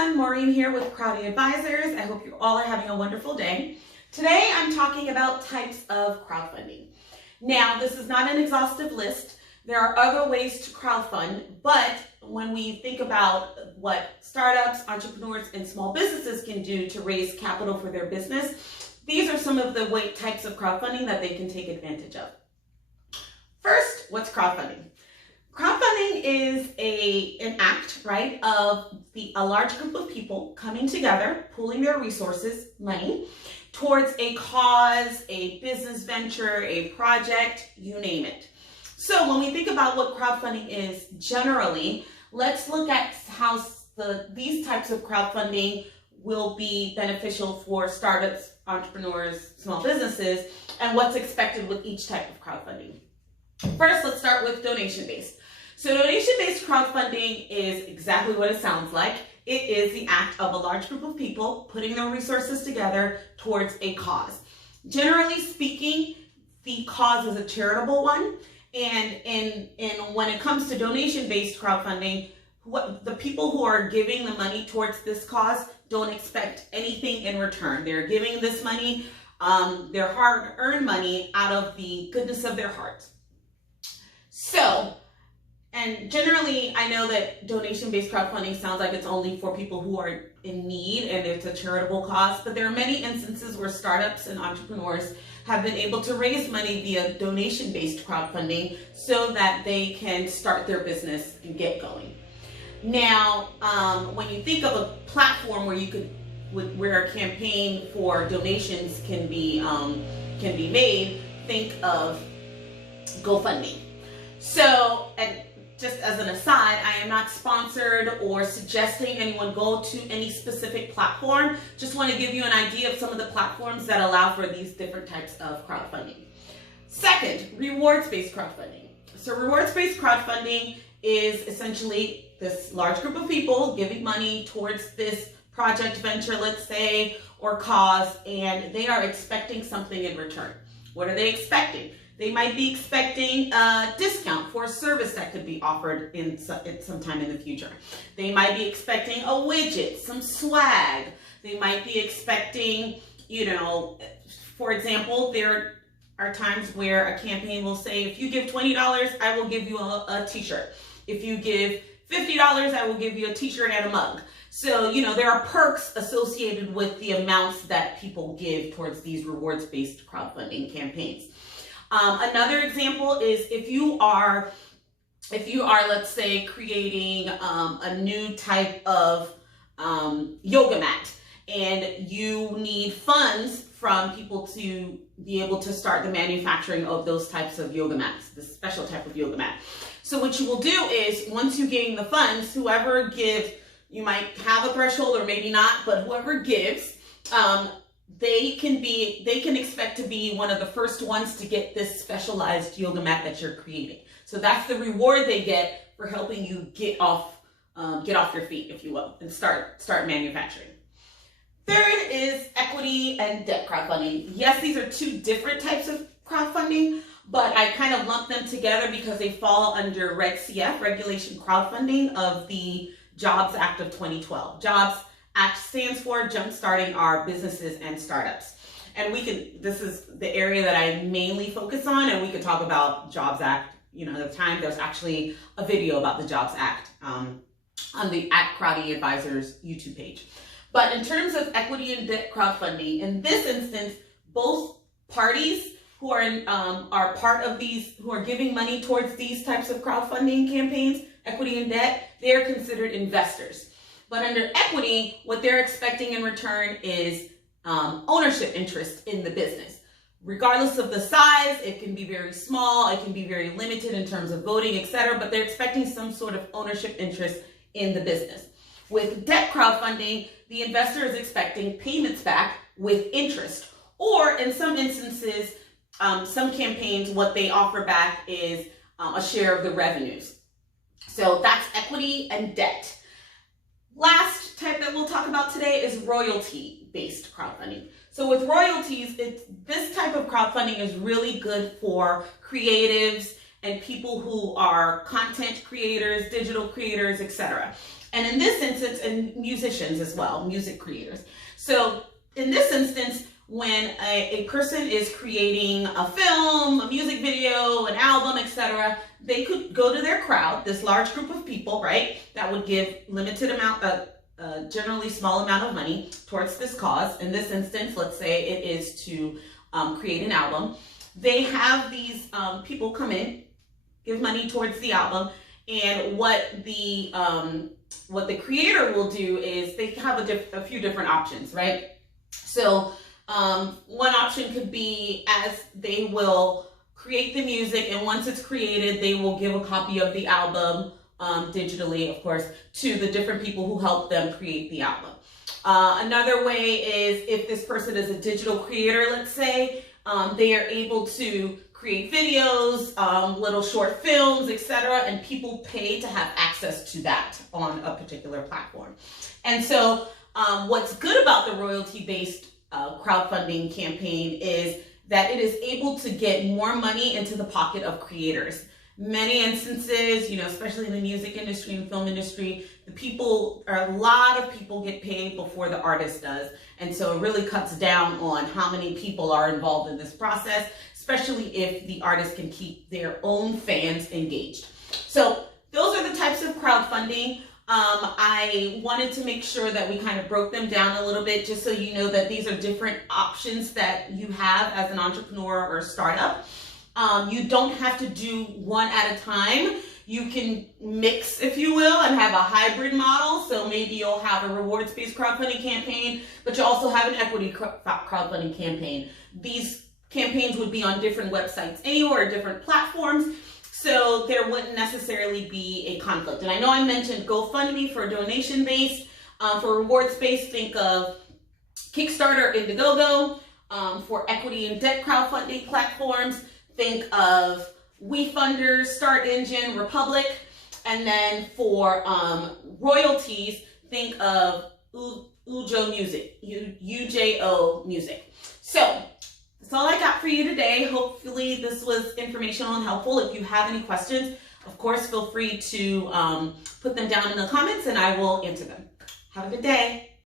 everyone, Maureen here with Crowdfunding Advisors. I hope you all are having a wonderful day. Today I'm talking about types of crowdfunding. Now, this is not an exhaustive list. There are other ways to crowdfund, but when we think about what startups, entrepreneurs, and small businesses can do to raise capital for their business, these are some of the types of crowdfunding that they can take advantage of. First, what's crowdfunding? Crowdfunding is an act, right, of a large group of people coming together, pooling their resources, money, towards a cause, a business venture, a project, you name it. So when we think about what crowdfunding is generally, let's look at how these types of crowdfunding will be beneficial for startups, entrepreneurs, small businesses, and what's expected with each type of crowdfunding. First, let's start with donation-based. So donation-based crowdfunding is exactly what it sounds like. It is the act of a large group of people putting their resources together towards a cause. Generally speaking, the cause is a charitable one. And when it comes to donation-based crowdfunding, the people who are giving the money towards this cause don't expect anything in return. They're giving this money, their hard-earned money, out of the goodness of their heart. So, and generally, I know that donation-based crowdfunding sounds like it's only for people who are in need and it's a charitable cause, but there are many instances where startups and entrepreneurs have been able to raise money via donation-based crowdfunding so that they can start their business and get going. Now, when you think of a platform where a campaign for donations can be made, think of Gofundme. So, and just as an aside, I am not sponsored or suggesting anyone go to any specific platform. Just want to give you an idea of some of the platforms that allow for these different types of crowdfunding. Second, rewards-based crowdfunding. So rewards-based crowdfunding is essentially this large group of people giving money towards this project, venture, let's say, or cause, and they are expecting something in return. What are they expecting? They might be expecting a discount for a service that could be offered sometime in the future. They might be expecting a widget, some swag. They might be expecting, for example, there are times where a campaign will say, if you give $20, I will give you a t-shirt. If you give $50, I will give you a t-shirt and a mug. So, there are perks associated with the amounts that people give towards these rewards-based crowdfunding campaigns. Another example is if you are, let's say, creating a new type of yoga mat, and you need funds from people to be able to start the manufacturing of those types of yoga mats, this special type of yoga mat. So what you will do is, once you gain the funds, whoever gives, you might have a threshold or maybe not, but whoever gives, they can expect to be one of the first ones to get this specialized yoga mat that you're creating. So that's the reward they get for helping you get off your feet, if you will, and start manufacturing. Third is equity and debt crowdfunding. Yes, these are two different types of crowdfunding, but I kind of lump them together because they fall under Reg CF, Regulation Crowdfunding of the Jobs Act of 2012. Jobs Act stands for Jumpstarting Our Businesses and Startups. And this is the area that I mainly focus on, and we could talk about Jobs Act, at the time. There's actually a video about the Jobs Act on the Crowdfunding Advisors YouTube page. But in terms of equity and debt crowdfunding, in this instance, both parties who are part of these, who are giving money towards these types of crowdfunding campaigns, equity and debt, they are considered investors. But under equity, what they're expecting in return is ownership interest in the business. Regardless of the size, it can be very small, it can be very limited in terms of voting, etc., but they're expecting some sort of ownership interest in the business. With debt crowdfunding, the investor is expecting payments back with interest, or in some instances, some campaigns, what they offer back is a share of the revenues. So that's equity and debt. Last type that we'll talk about today is royalty-based crowdfunding. So with royalties, this type of crowdfunding is really good for creatives and people who are content creators, digital creators, etc. And in this instance, and musicians as well, music creators. So in this instance, when a person is creating a film, a music video, an album, etc., they could go to their crowd, this large group of people, right, that would give limited amount, generally small amount of money towards this cause. In this instance, let's say it is to create an album. They have these people come in, give money towards the album, and what the creator will do is they have a few different options, right? So one option could be as they will create the music, and once it's created, they will give a copy of the album digitally, of course, to the different people who helped them create the album. Another way is if this person is a digital creator, let's say, they are able to create videos, little short films, etc., and people pay to have access to that on a particular platform. And so what's good about the royalty-based crowdfunding campaign is that it is able to get more money into the pocket of creators. Many instances, especially in the music industry and film industry, a lot of people get paid before the artist does. And so it really cuts down on how many people are involved in this process, especially if the artist can keep their own fans engaged. So those are the types of crowdfunding. I wanted to make sure that we kind of broke them down a little bit, just so you know that these are different options that you have as an entrepreneur or startup. You don't have to do one at a time. You can mix, if you will, and have a hybrid model. So maybe you'll have a rewards-based crowdfunding campaign, but you also have an equity crowdfunding campaign. These campaigns would be on different websites anywhere, different platforms. So there wouldn't necessarily be a conflict. And I know I mentioned Gofundme for donation-based. For rewards-based, think of Kickstarter, Indiegogo. For equity and debt crowdfunding platforms, think of WeFunders, Start Engine, Republic. And then for royalties, think of Ujo Music, UJO Music. So that's all I got for you today. Hopefully this was informational and helpful. If you have any questions, of course, feel free to put them down in the comments and I will answer them. Have a good day.